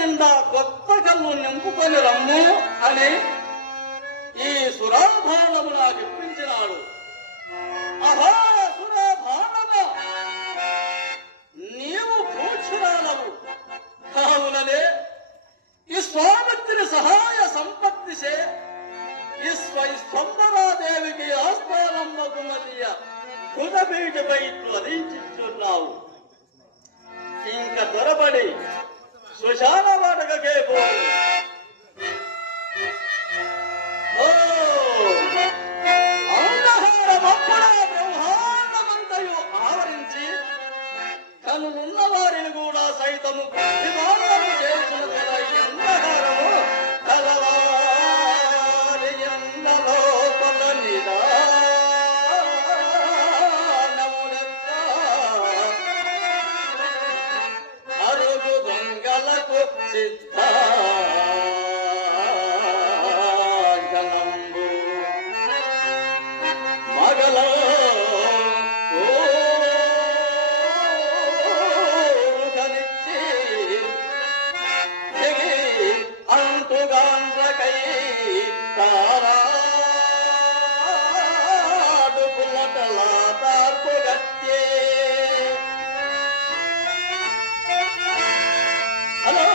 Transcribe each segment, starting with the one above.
నిండా కొత్త కళ్ళు నింపుకొని రమ్ము అని ఈ సురాభాణము నాకు ఇప్పించినాడు. అహా సురాభాణమ, నీవు పూక్షరాలవు కావుననే విశ్వామిత్రుని సహాయ సంపత్తిసే స్వందరాదేవికి ఆస్థానమ్మకుమతియ కుదబీటపై ధ్వనించున్నావు. ఇంక దొరబడి శ్మశాన వాటకే పోవు. అంధకారమప్పుడే బ్రహ్మాండమంతయు ఆవరించి కనులున్న వారిని కూడా సైతము విమానం చేసిన అంధకారము కలవారి ఎండ లోపల నిదానములెక్క అరుగు దొంగలకు సిద్ధాగనంబు మగల అంటుగాండ్రకై తారాడు పులటల తార్పుగత్యే. హలో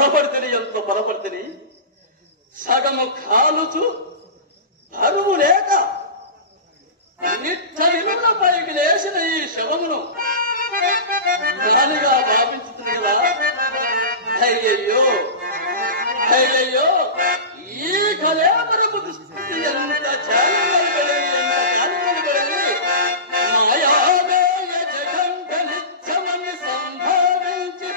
బలపడితిని సగము కాలుచు బరువు లేక నిట్ట నిలున్న పైకి లేచిన ఈ శవమును దానిగా భావించుతుంది కదా. అయ్యయ్యో అయ్యయ్యో, ఈ కలేవరకు దుస్థితి ఎంత చాలబడి ఎంత కాలబడి మాయామేయ జగంత నిత్యమని సంభావించి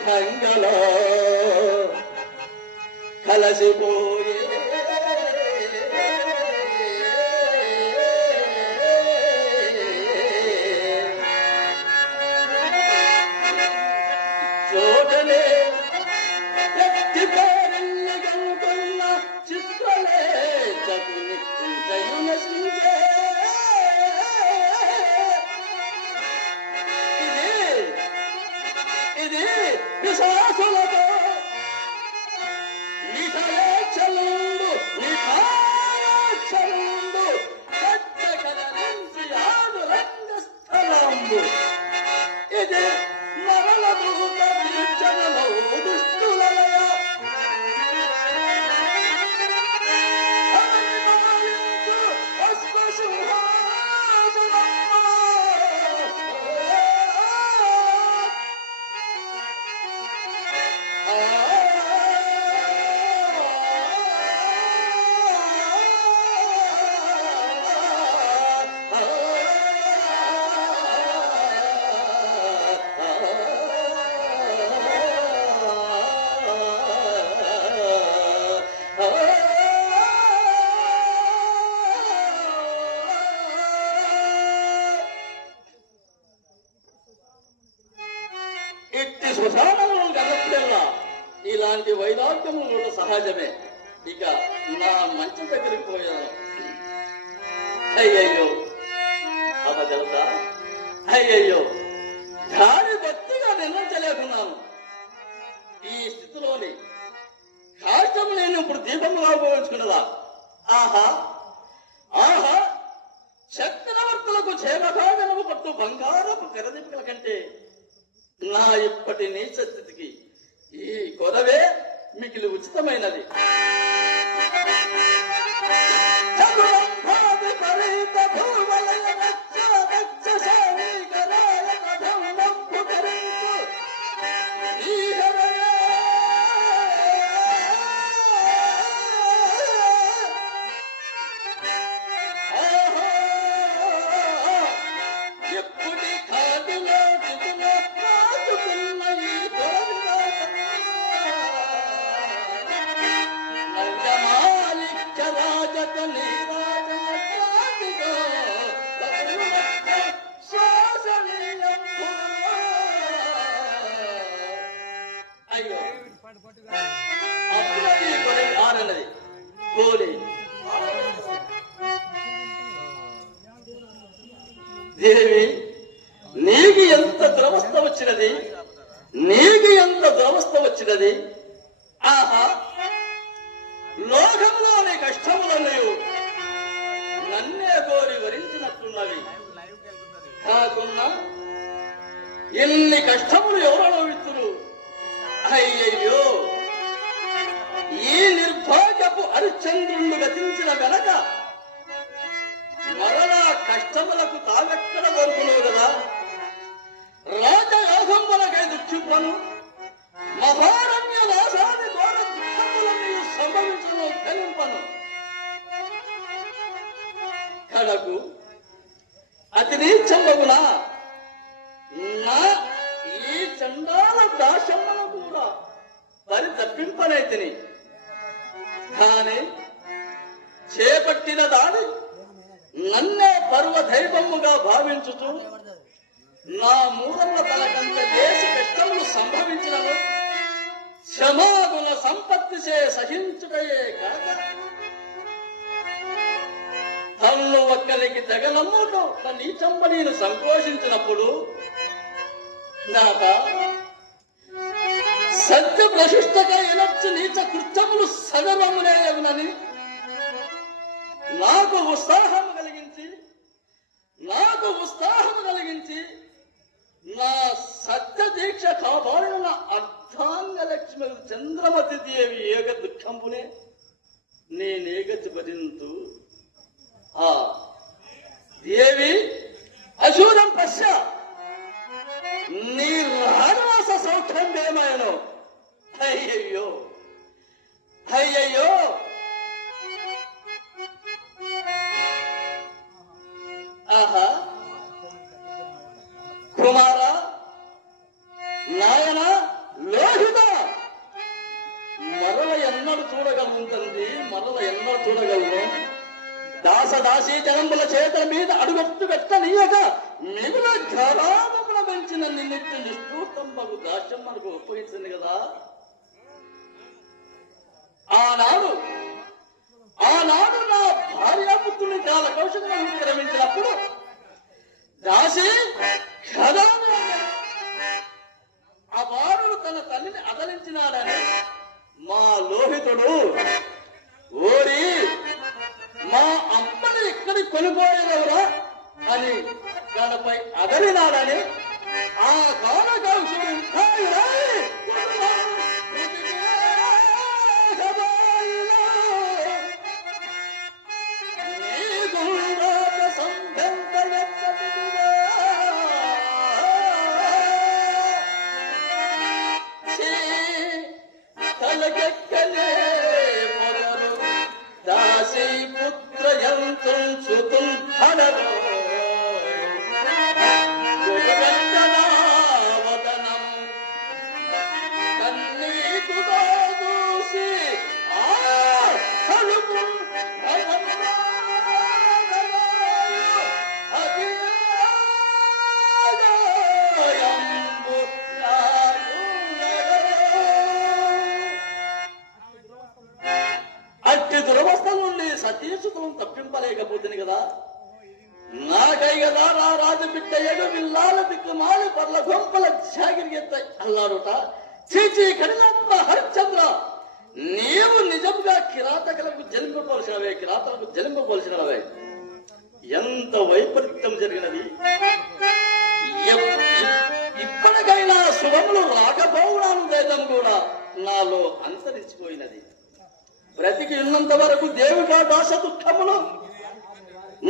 కంగలో కలసిపోయే చోటనే ఎత్తి పేరెళ్ళగంటున్న చిత్రలే చదువు శ్మశానములు కన్నప్పుడల్లా ఇలాంటి వైరాగ్యములు సహజమే. ఇక నా మంచి దగ్గరికి పోయాను. అయ్యయ్యో అవగలతా, అయ్యయ్యో దాని భక్తిగా నిర్ణయించలేకున్నాను. ఈ స్థితిలోని కాష్టము నేను ఇప్పుడు దీపముగా ఉపయోగించుకున్నదా? ఆహా ఆహా, చక్రవర్తులకు చేమకాగనము పట్టు బంగారపు తెరదింపుల కంటే నా ఇప్పటి నీచ స్థితికి ఈ కొరవే మిగిలి ఉచితమైనది. దేవి, నీకు ఎంత దురవస్థ వచ్చినది, నీకు ఎంత దురవస్థ వచ్చినది. ఆహా, లోకంలోని కష్టములను నన్నే కోరి వరించినట్టున్నవి. కాకున్నా ఎన్ని కష్టములు ఎవరో విత్తురు. అయ్యయ్యో, ఈ నిర్భాగ్యపు హరిశ్చంద్రుణ్ణి గతించిన వెనక మరలా కష్టములకు తావెక్కడ దొరుకును కదా. రాజయోగంబులకై దుఃఖింపను, మహారణ్య వాసాది ఘోర దుఃఖములను సంభవించను కలింపను. కడకు అతి నీచంబగున నా ఈ చండాల దాశమ్మను కూడా పరి తప్పింపనైతిని. కాని చేపట్టిన దాని నన్నే పర్వదైవముగా భావించుతూ నా మూడన్న తలకంత దేశ కష్టములు సంభవించినను క్షమాగుణ సంపత్తి చే సహించుటయే కాక తన్ను ఒక్కరికి తెగనమ్ముటూ నీచంబ నేను సంకోచించినప్పుడు నాక సత్య ప్రశిష్టగా ఎనర్చి నీచ కృత్యములు సగమములేయగునని నాకు ఉత్సాహం కలిగించి నా సత్య దీక్ష కాపాడిన అర్ధాంగ లక్ష్మి చంద్రమతి దేవి ఏగ దుఃఖంపునే నేనేగతి భరింతు. ఆ దేవి అశూరం పశ్య నీ రాజవాస సౌఖ్యం ఏమైనో. అయ్యయ్యో అయ్యయ్యో, ఆహా కుమార, నాయన, లోహిత, మరల ఎన్నడు చూడగలను తండ్రి, మరల ఎన్నడు చూడగలను. దాసదాసీ జనంబుల చేతుల మీద అడుగట్టు పెట్టనీయక మిగుల ఘరామమున పెంచిన నిన్నెత్తి నిష్ఠూర్తంబగు దాస్యం మనకు ఒప్పగించింది కదా. ఆనాడు నా భార్యాపుత్రుని కాల కౌశలం విరమించినప్పుడు దాసి ఆ బాలుడు తన తల్లిని అదలించినాడని మా లోహితుడు ఓరి మా అమ్మని ఇక్కడికి కొనిపోయేదెవరా అని దానిపై అదలినాడని ఆ కాల కౌశలం నాకై కదా నా రాజబిడ్డ ఎగువిల్లాల దిక్కుమాలి పర్ల గొంపల జాగిరిగెత్త అల్లాడుట చీచీ కడినంత హరిశ్చంద్ర నీవు నిజంగా కిరాతకులకు జన్మపోల్చినవే ఎంత వైపరీత్యం జరిగినది. ఇప్పటికైనా శుభములు రాకపోవడాను దేశం కూడా నాలో అంతరించిపోయినది. బ్రతికి ఉన్నంత వరకు దేవుగా దాస దుఃఖములు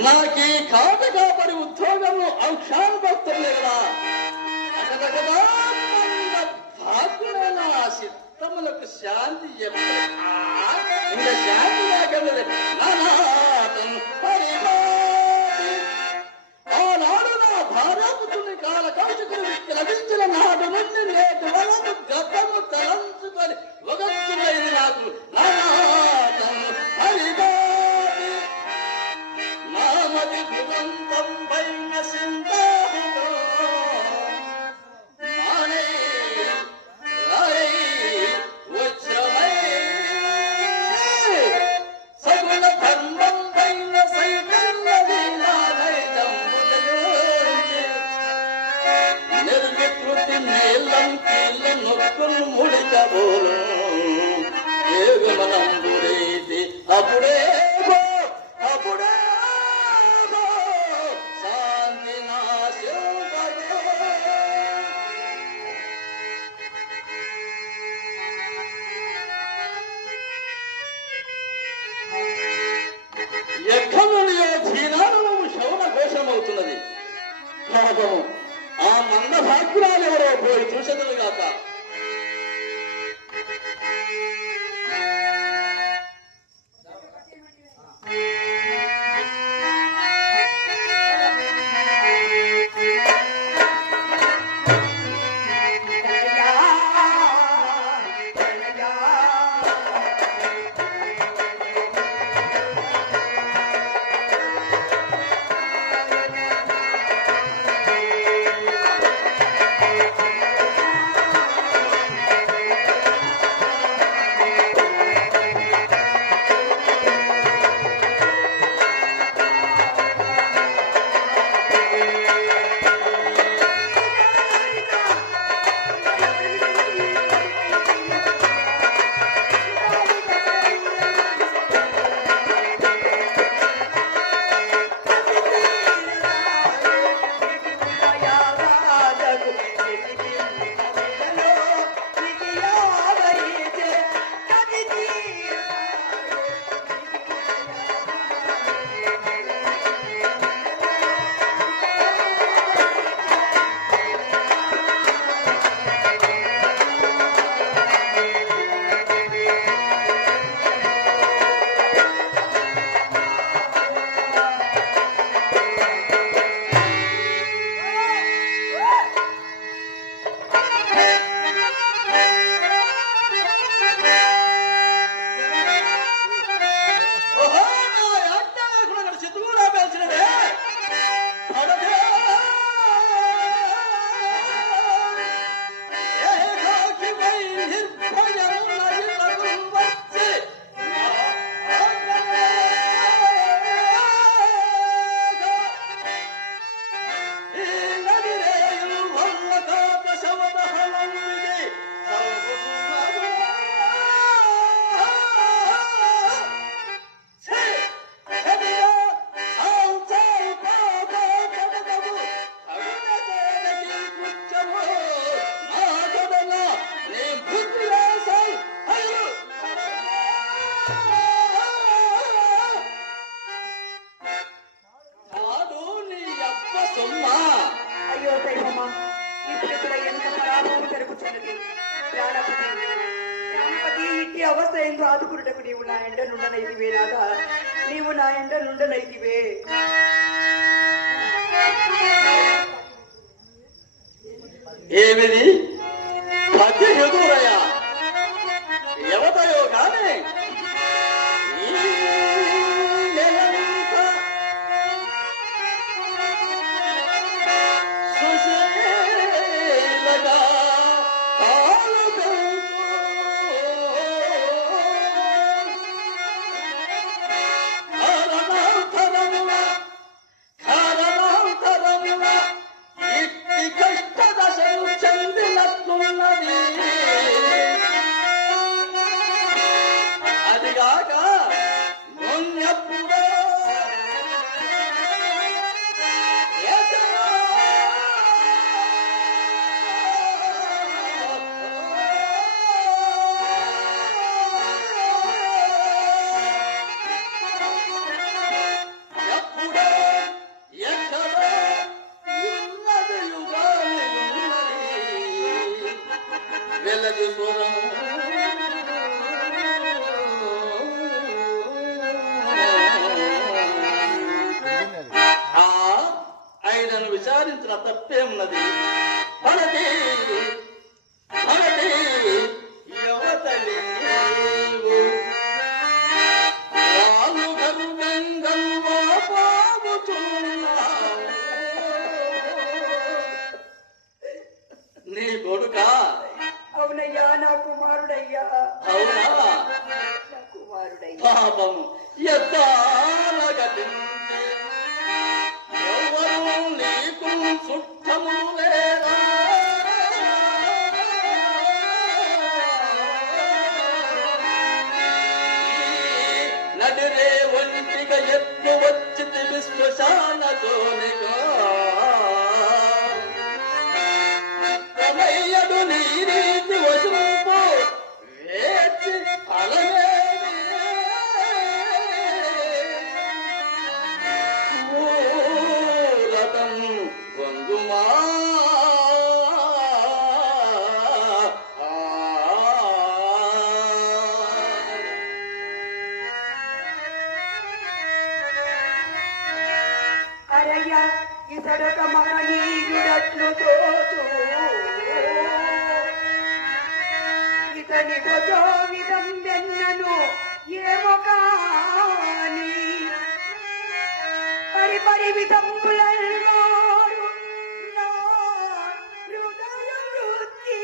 నాకీ కాట కాపడి ఉద్యోగము అంశానుభక్తులే కదా భాగ్యుడైన ఆ చిత్తములకు శాంతి ఇంకా శాంతి లేకలేదు. ఆనాడు నా భార్యాపుత్రుని కాల కౌశకుడు లభించిన నాడు నుండి నేటి వరకు గతము తలంచుకొని ఒకస్తున్నది నాకు నానాటం హరిబాబి నామది భువంతం పైన సింధాహుతో మానే రాయ్ వజ్రమై సగుణ ధర్మం పైన సైతన్యది నాదైతం నిర్వికృతి నీలం కీళ్ళ నొక్కులు ముడితబోలు ఏగమనందురేది అప్పుడే అప్పుడే శాంతి నాశోగదే. ఎక్కడున్నాయో ధీనానము శౌన ఘోషమవుతున్నది. పాపము ఆ మంద భాగ్యురాలు ఎవరో పోయి చూసెదను గాక. అవస్థ ఎందు ఆదుకున్నటకు నీవు నా ఎండ నుండనైతివే రాగా, నీవు నా ఎండ నుండనైతివే. ఏమిది పతి ఎదురయ ఎవతయో కానీ పలకదు స్వరం ఆయనను విచారించిన తప్పేమున్నది పలకి పలకి యువతలి వాళ్ళు గర్వంగంలో పాముచున్నావు నీ కొడుకా అవునయ్యా నా కుమారుడయ్యా అవునా నా కుమారుడయ్యా పాపము ఎద్దాలగతించే ఎవరు నీకు సుట్టములు లేరా నడిరే ఒంటిగా ఎత్తు వచ్చింది విశ్వశాలతోనిగా రమయ్యడు నీ రీతి వశంపు వేచి అలవేమి ఊరతం వంగుమా అరయ్యా ఇతడక మహనీయుడట్లు తోచు ఇతని విధం వెన్నను ఏమో కాని పరి విధంబులల్వారు నా హృదయ వృత్తి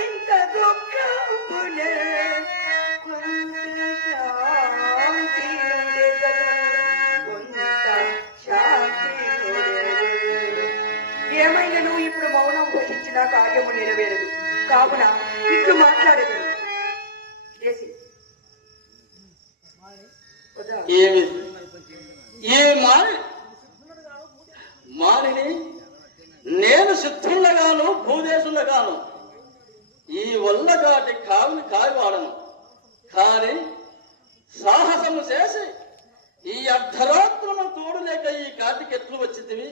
ఇంత దుఃఖమునే కొంత శాంతి కొంత శాంతి ఏమైనా నువ్వు ఇప్పుడు మౌనం వహించిన కార్యము నెరవేరదు కావున ఇట్లు మాట్లాడదు ఏమి ఏ మానిని నేను సిద్ధుండగాను భూదేశుండగాను ఈ వల్లగాటి కావిని కాయవాడను కాని సాహసము చేసి ఈ అర్ధరాత్రము తోడులేక ఈ కాటికి ఎట్లు వచ్చితివి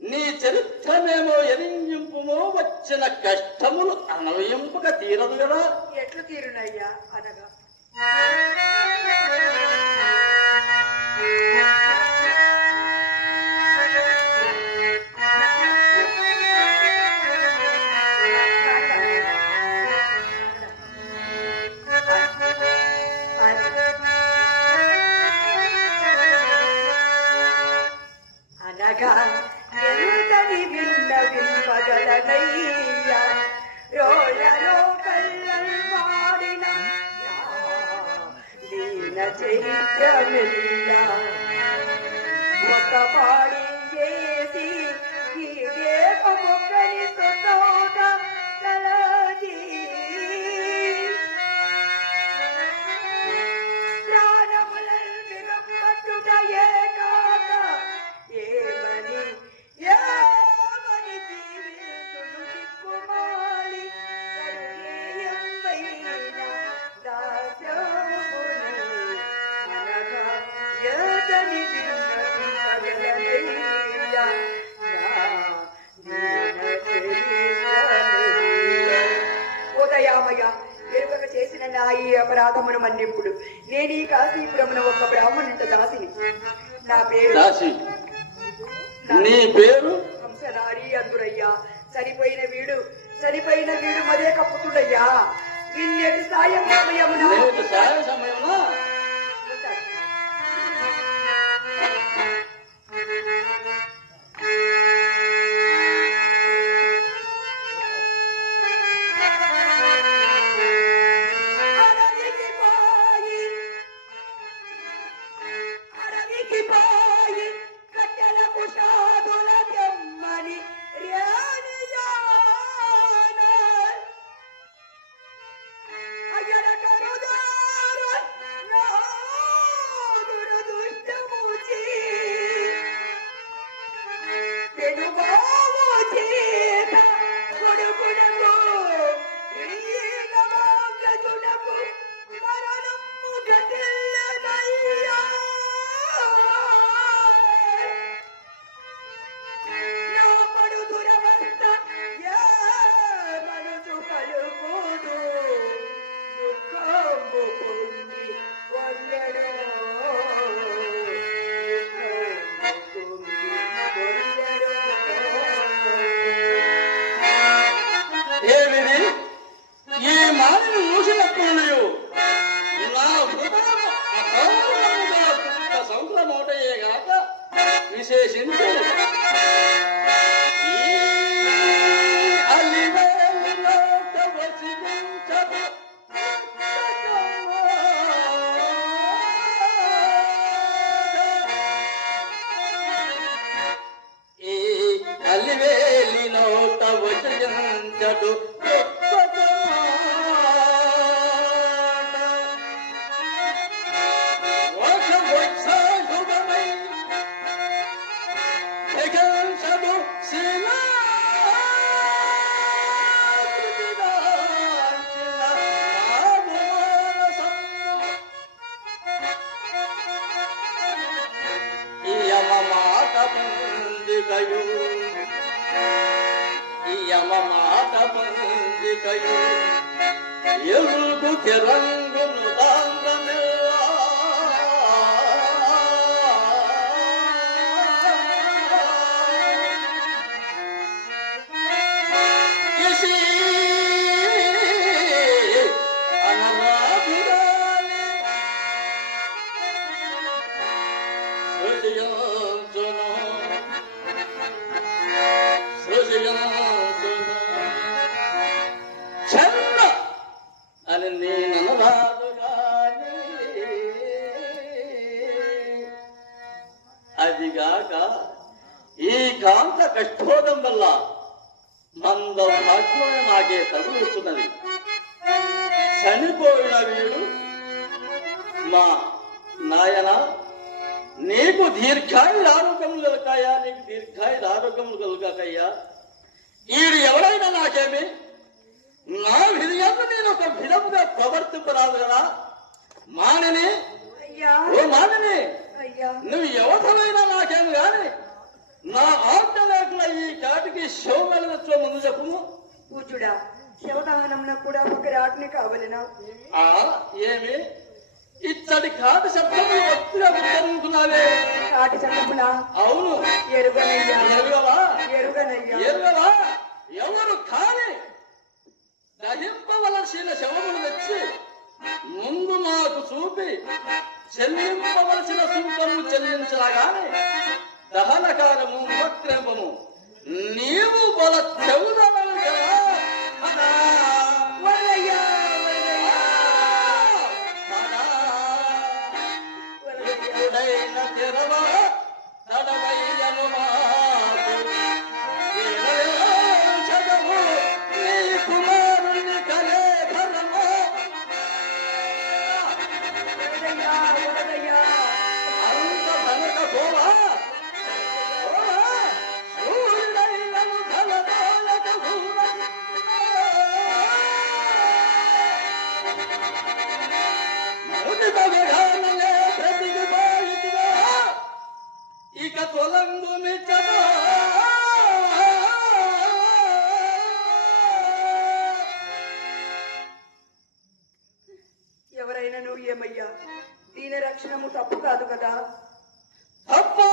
నీ చరిత్రమేమో ఎరింగింపుమో వచ్చిన కష్టములు అనవయింపక తీరదు కదా ఎట్లు తీరునయ్యా అనగా అనగా ఎరుతని విన్నవింపగలనయ్యా రోయలో కల్లల్ మాడిన దీన చరిత్రమెల్ల ఒక పాడి చేసి ఈ దేవమొక్కరి సొతోట తలది ప్రాణములల్ విరపట్టుటయే కాక ఏమని జీవితులు దిక్కుమాలి కరుణేయంబైన దాస్యముని అనగా యతని విన్నవింపగలనయ్యా ఉదయామయ్య ఎరుకక చేసిన నా ఈ అపరాధమును మన్నింపుడు నేను ఈ కాశీపురమున ఒక బ్రాహ్మణుంట దాసిని నా పేరు దాసి నీ పేరు హంసనాడి అందురయ్యా చనిపోయిన వీడు మరే కప్పుతుడయ్యా విన్నెటి సాయం సమయమున నేటి సాయ సమయమున అడవికి పోయి కట్టెల కుషాదుల తెమ్మని అయ్యడ కరుదారు నా విశేషించు ఈ అలివేలులో వసించదు ఈ అలివేలిలో వసించదు యమమాట పొందికయు ఎరుగు రంగును దాంగమెల్లా ఇసి అనరాధురాలి సృజయంచును చల్ల అని నేననరాదు గాని అదిగాక ఈ కాంత కష్టోదం వల్ల మంద భాగ్యమైన నాకే తగులుతున్నది. చనిపోయిన వీడు మా నాయన నీకు దీర్ఘాయుడు ఆరోగ్యములు కలుగుతాయా, నీకు దీర్ఘాయుడు ఆరోగ్యములు కలుగుతాయ్యా. ఈడు ఎవరైనా నాకేమి నా విధంగా నేను ఒక విధముగా ప్రవర్తింపరాదు కదా. మానని ఓ మానని నువ్వు ఎవరైనా నాకేమి గాని నా ఆజ్ఞ లేకుండా ఈ కాటికి శివమెలనచ్చో ముందు చెప్పుము. పూజుడా శవదహనంలో కూడా ఒకరి ఆజ్ఞ కావలెనా? ఏమి ఇచ్చటి కాటి శబ్దము భక్తిగా గుర్తనుకున్నావే. కాటి శబ్దములా? అవును. ఎరుగనయ్యా. ఎరుగవా? ఎరుగనయ్యా. ఎరుగవా? ఎవరు కాని దహింపవలసిన శవమును తెచ్చి ముందు నాకు చూపి చెల్లింపవలసిన సుంకము చెల్లించగానే దహనకారము ఉపక్రమము నీవు బల చెవుదనలు కదా. తెరవ తడవయ్యను మాకు చదవు నీ కుమారుని కలే భరము అంత ధనక పోవా సూర్యుడైనను ధనదాయక ముదిత విధానలే ప్రతికి బాయితుగా ఇక తొలంగు మిచ్చదా. ఎవరైనా నువ్వు ఏమయ్యా, దీని రక్షణము తప్పు కాదు కదా. తప్పో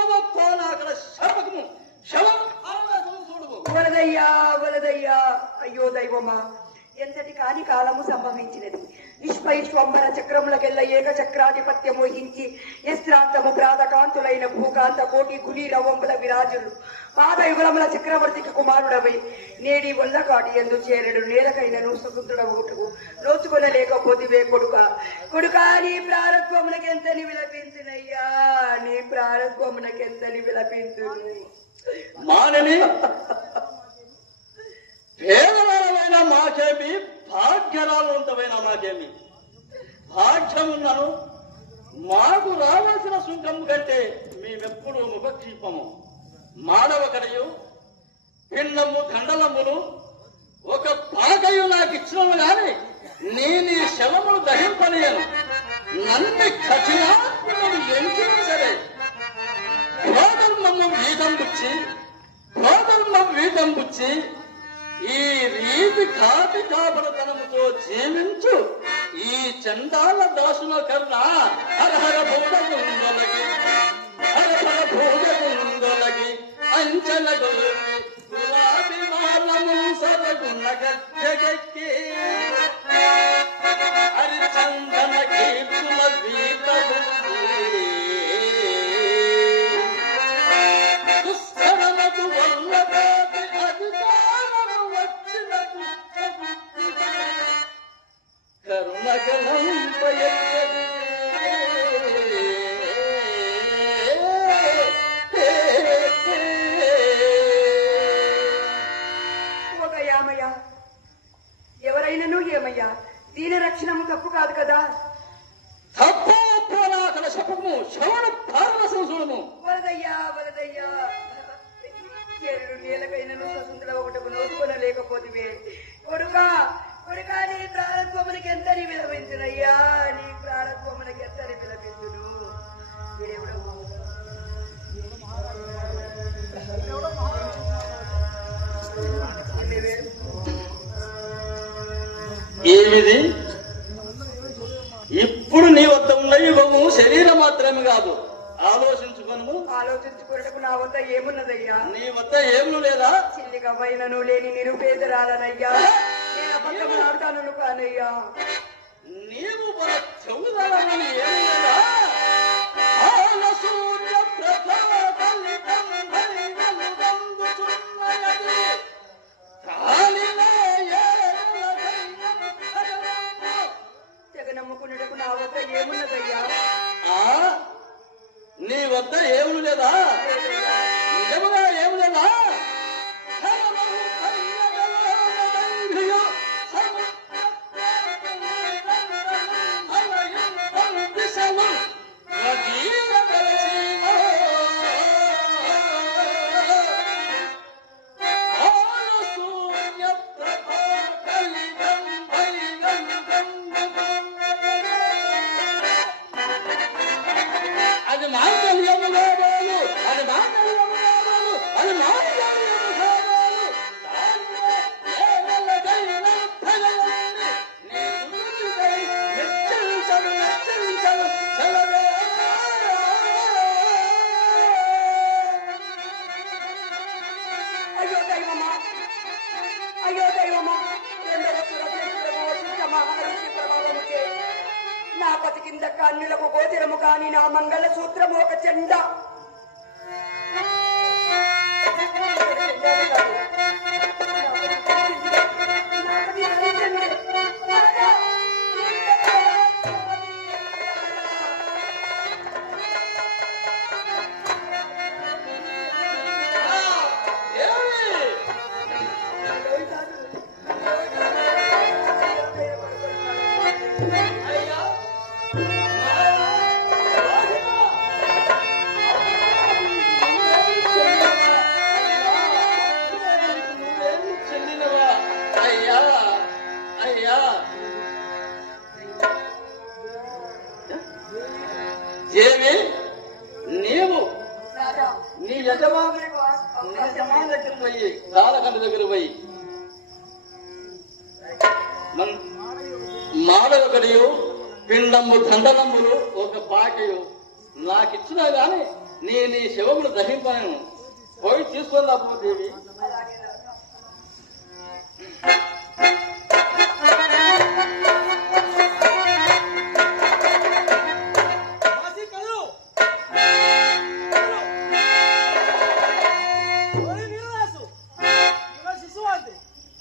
అక్కడ శపకము శవం చూడము. వలదయ్యా వలదయ్యా. అయ్యో దైవమా, ఎంతటి కాని కాలము సంభవించినది. విశ్వైశ్వంబర చక్రములకెల్ల ఏక చక్రాధిపత్యము వహించి యస్త్రాంతము ప్రాతకాంతులైన భూకాంత కోటి గులీరవంబుల విరాజులు పాదయుగలముల చక్రవర్తికి కుమారుడవై నేడి వల్లకాటి ఎందు చేరడు నేలకైనను సుకుంతుడవుటకు నోచుకొనలేకపోతివే కొడుకా. కొడుకా, నీ ప్రారంభమునకెంతని విలపించునయ్యా, నీ ప్రారంభమునకెంతని విలపించును. మానని పేదలమైన మాకేమి, భాగ్యరాలంతమైన మాకేమి. భాగ్యమున్నాను మాకు రావాల్సిన సుంకము కంటే మేమెప్పుడు ముఖక్షీపము మానవ కడయు పిండము ఖండలమును ఒక పాకయు నాకు ఇచ్చినము గాని నేను ఈ శవమును దహింపలేను. నన్ను కఠినాత్మను ఎంచినా సరే క్రోధర్మము వీటం పుచ్చి ఈ రీతి కాటి కాపడతనముతో జీవించు ఈ చండాల దాసుల కన్నా హరహర భూడగుందొలగి అంచల గొలిపి గులాబీ మాలము సరగున్న గజ్జగెక్కి హరిచందన కీర్తుల వీత కొడుకా కొడుకా నీ ప్రారంభమునికి ఎంతని విలపించునయ్యా, నీ ప్రారంభమునికి ఎంతని విలపించును. ఏమిది ఇప్పుడు నీ వద్ద ఉన్న యుగము శరీరం మాత్రమే కాదు, ఆలోచించుకొను. ఆలోచించుకున్నకు నా వద్ద ఏమున్నదయ్యా? నీ వద్ద ఏమును లేదా? చిల్లిగా వైనను లేని నిరుపేదరాలనయ్యా, నేను అబద్ధం ఆడతాను కానయ్యా. నీవు మన చెవుదాలని ఏమి లేదా? సూర్య జగనమ్ముకున్నకు నా వద్ద ఏమున్నదయ్యా? నీ వద్ద ఏమును లేదా? నిజముగా ఏము లేదా? నా పతి కింద కన్నులకు గోచరము కాని నా మంగళ సూత్రము ఒక చెండ. ఏమి నీవు నీ యజమాని దగ్గర పోయి దాలకండ దగ్గర పోయి మాడొకడియు పిండము దండనములు ఒక పాకయు నాకిచ్చినా గాని నీ శవములు దహింపను పోయి తీసుకొని రాబోదేవి.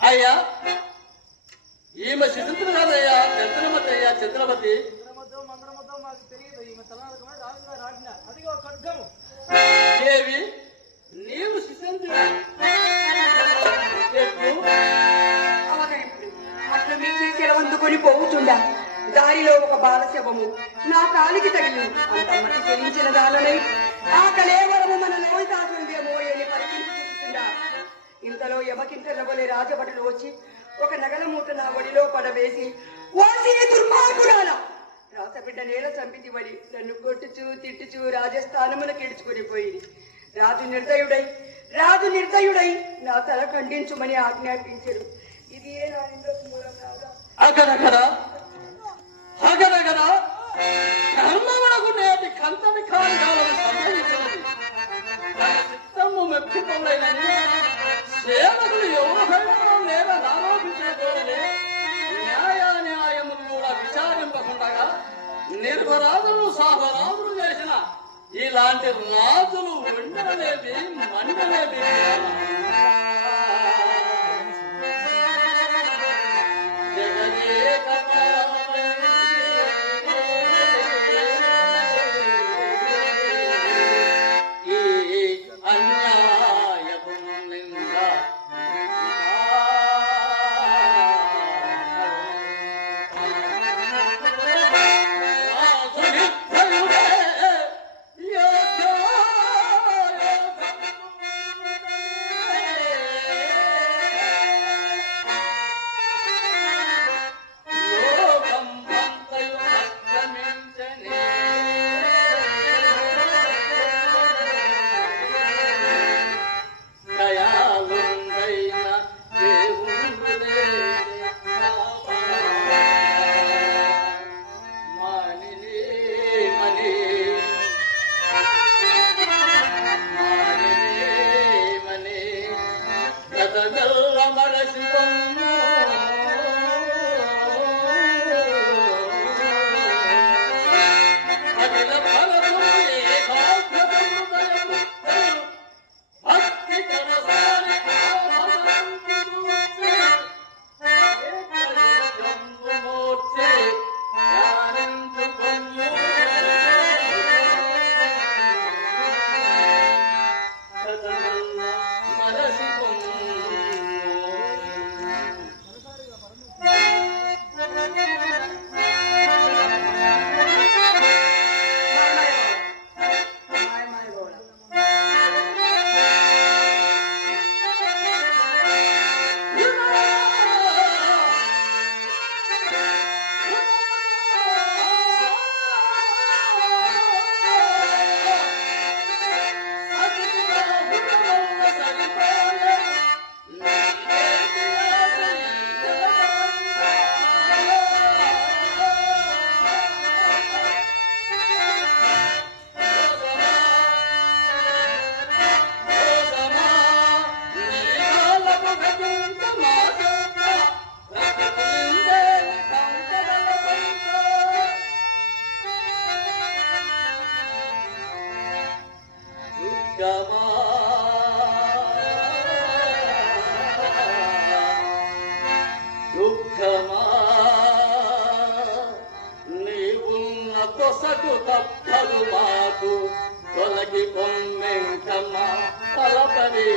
అయ్యా ఈమె శిశుతులు కాదయ్యా, చంద్రమతి అయ్యా, చంద్రమతి. దేవి నీవు శిశుంతుడు అట్లా మీకు సెలవందుకొని పోవుతుండా దారిలో ఒక బాలశవము నా కాలికి తగిలి అంత మట్టి చెల్లించిన దానై ఆ కలేవరము మన లోహితాసుందేమో అని పరికించి చూస్తుందా. ఇంతలో యమకింతలవలే రాజభటులు వచ్చి ఒక నగల మూట నా ఒడిలో పడవేసి వాసి దుర్మార్గురాల రాసబిడ్డ నేల చంపితివని నన్ను కొట్టుచూ తిట్టుచూ రాజస్థానములకు ఇడుచుకొని పోయింది. రాజు నిర్దయుడై నా తల ఖండించుమని ఆజ్ఞాపించారు. ఇది ఏ నా నిందకు మూలం రాదా? అగరగరా కర్మమునకు నేటి కంతని కాలం సంభవించినది. తన చిత్తము మెప్పిపోలేనని సేవకులు ఎవరైనా నేల ఆరోపించేటోనే న్యాయములు కూడా విచారింపకుండగా నిర్వరాజులు సాహరాజులు చేసిన ఇలాంటి రాజులు ఉండలేవి మండలేవి. దుఃఖమా దుఃఖమా నీవున్న కొసకు తప్పదు మాకు తొలగి పొమ్మెంకమ్మ తలపరి